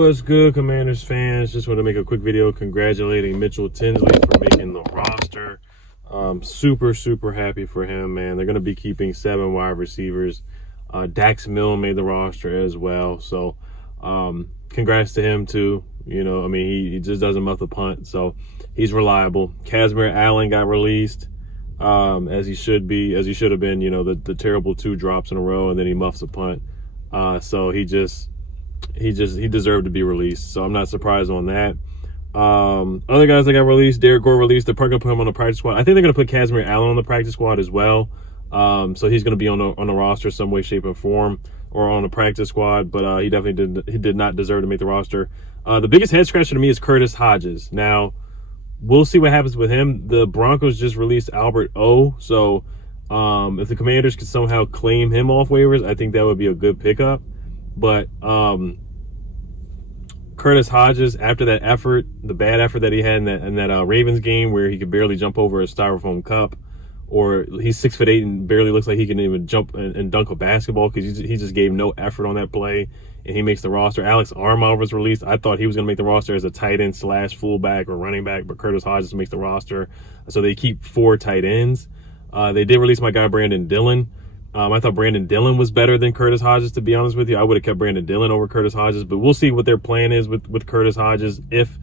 What's good, Commanders fans? Just want to make a quick video congratulating Mitchell Tinsley for making the roster. Super happy for him, man. They're going to be keeping 7 wide receivers. Dax Milne made the roster as well. So congrats to him too. You know, I mean, he just doesn't muff the punt, so he's reliable. Casimir Allen got released as he should have been. You know, the terrible 2 drops in a row, and then he muffs a punt. So he deserved to be released. So I'm not surprised on that. Other guys that got released, Derek Gore released. They're probably gonna put him on the practice squad. I think they're gonna put Casimir Allen on the practice squad as well. So he's gonna be on the roster some way, shape, or form, or on the practice squad. But he definitely did not deserve to make the roster. The biggest head scratcher to me is Curtis Hodges. Now we'll see what happens with him. The Broncos just released Albert O. So if the Commanders could somehow claim him off waivers, I think that would be a good pickup. But Curtis Hodges, after that effort, the bad effort that he had in that Ravens game where he could barely jump over a styrofoam cup, or he's 6'8" and barely looks like he can even jump and dunk a basketball because he just gave no effort on that play, and he makes the roster. Alex Armah was released. I thought he was going to make the roster as a tight end / fullback or running back, but Curtis Hodges makes the roster. So they keep 4 tight ends. They did release my guy Brandon Dillon. I thought Brandon Dillon was better than Curtis Hodges, to be honest with you. I would have kept Brandon Dillon over Curtis Hodges, but we'll see what their plan is with Curtis Hodges, if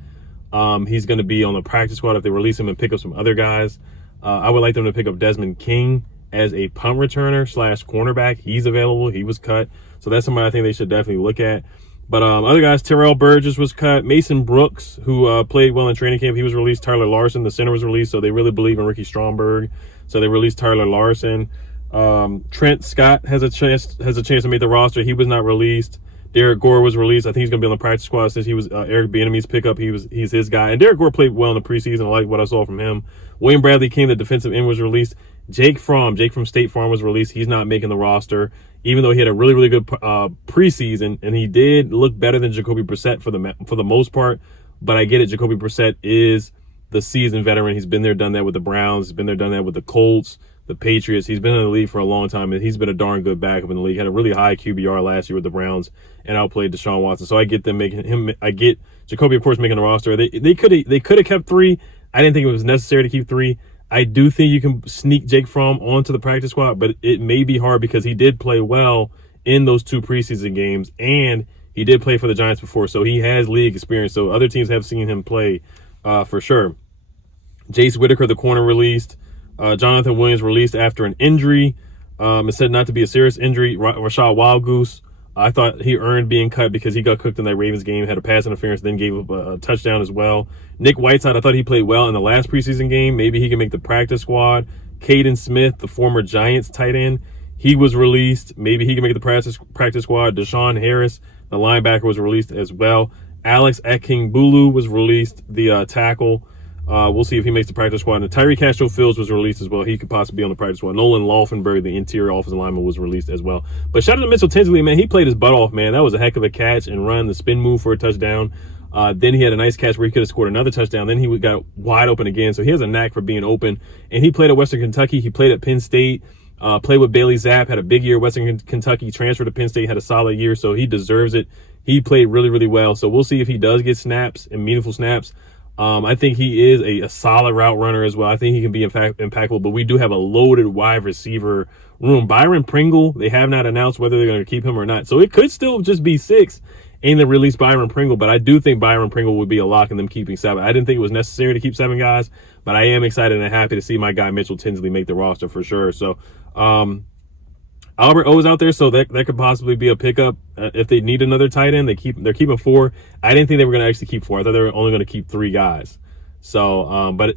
he's going to be on the practice squad, if they release him and pick up some other guys. I would like them to pick up Desmond King as a punt returner / cornerback. He's available. He was cut. So that's somebody I think they should definitely look at. But other guys, Terrell Burgess was cut. Mason Brooks, who played well in training camp, he was released. Tyler Larson, the center, was released. So they really believe in Ricky Stromberg. So they released Tyler Larson. Trent Scott has a chance to make the roster. He was not released. Derek Gore was released. I think he's gonna be on the practice squad since he was Eric Bieniemy's pickup. He's his guy. And Derek Gore played well in the preseason. I like what I saw from him. William Bradley King, the defensive end, was released. Jake Fromm from State Farm was released. He's not making the roster, even though he had a really good preseason, and he did look better than Jacoby Brissett for the most part. But I get it. Jacoby Brissett is the seasoned veteran. He's been there, done that with the Browns. He's been there, done that with the Colts, the Patriots. He's been in the league for a long time, and he's been a darn good backup in the league. Had a really high QBR last year with the Browns and outplayed Deshaun Watson. So I get them making him. I get Jacoby, of course, making the roster. They could have kept 3. I didn't think it was necessary to keep 3. I do think you can sneak Jake Fromm onto the practice squad, but it may be hard because he did play well in those 2 preseason games, and he did play for the Giants before, so he has league experience. So other teams have seen him play for sure. Jace Whitaker, the corner, released. Jonathan Williams released after an injury. It said not to be a serious injury. Rashad Wildgoose, I thought he earned being cut because he got cooked in that Ravens game, had a pass interference, then gave up a touchdown as well. Nick Whiteside, I thought he played well in the last preseason game. Maybe he can make the practice squad. Caden Smith, the former Giants tight end, he was released. Maybe he can make the practice squad. Deshaun Harris, the linebacker, was released as well. Alex Akingbulu was released, the tackle. We'll see if he makes the practice squad. And Tyree Castro-Fields was released as well. He could possibly be on the practice squad. Nolan Laufenberg, the interior offensive lineman, was released as well. But shout out to Mitchell Tinsley, man. He played his butt off, man. That was a heck of a catch and run, the spin move for a touchdown. Then he had a nice catch where he could have scored another touchdown. Then he got wide open again. So he has a knack for being open. And he played at Western Kentucky. He played at Penn State. Played with Bailey Zapp, had a big year at Western Kentucky, transferred to Penn State, had a solid year. So he deserves it. He played really well. So we'll see if he does get snaps and meaningful snaps. I think he is a solid route runner as well. I think he can be impactful, but we do have a loaded wide receiver room. Byron Pringle, they have not announced whether they're going to keep him or not. So it could still just be 6 and they release Byron Pringle, but I do think Byron Pringle would be a lock in them keeping 7. I didn't think it was necessary to keep 7 guys, but I am excited and happy to see my guy Mitchell Tinsley make the roster for sure. So Albert O is out there, so that could possibly be a pickup if they need another tight end. They're keeping 4. I didn't think they were going to actually keep 4. I thought they were only going to keep 3 guys. So, but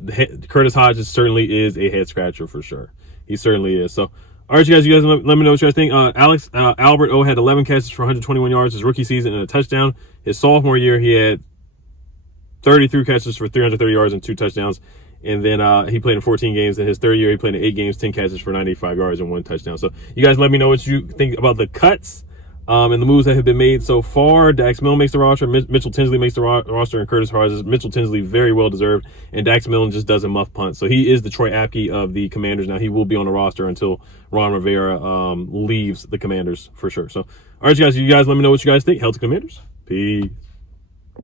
Curtis Hodges certainly is a head scratcher for sure. He certainly is. So, all right, you guys let me know what you guys think. Albert O had 11 catches for 121 yards his rookie season and a touchdown. His sophomore year, he had 33 catches for 330 yards and 2 touchdowns. And then he played in 14 games. In his 3rd year, he played in 8 games, 10 catches for 95 yards and 1 touchdown. So you guys let me know what you think about the cuts and the moves that have been made so far. Dax Milne makes the roster. Mitchell Tinsley makes the roster, and Curtis Hodges. Mitchell Tinsley, very well deserved. And Dax Milne just doesn't muff punt. So he is the Troy Apke of the Commanders. Now he will be on the roster until Ron Rivera leaves the Commanders for sure. So, all right, you guys let me know what you guys think. Hell to Commanders. Peace.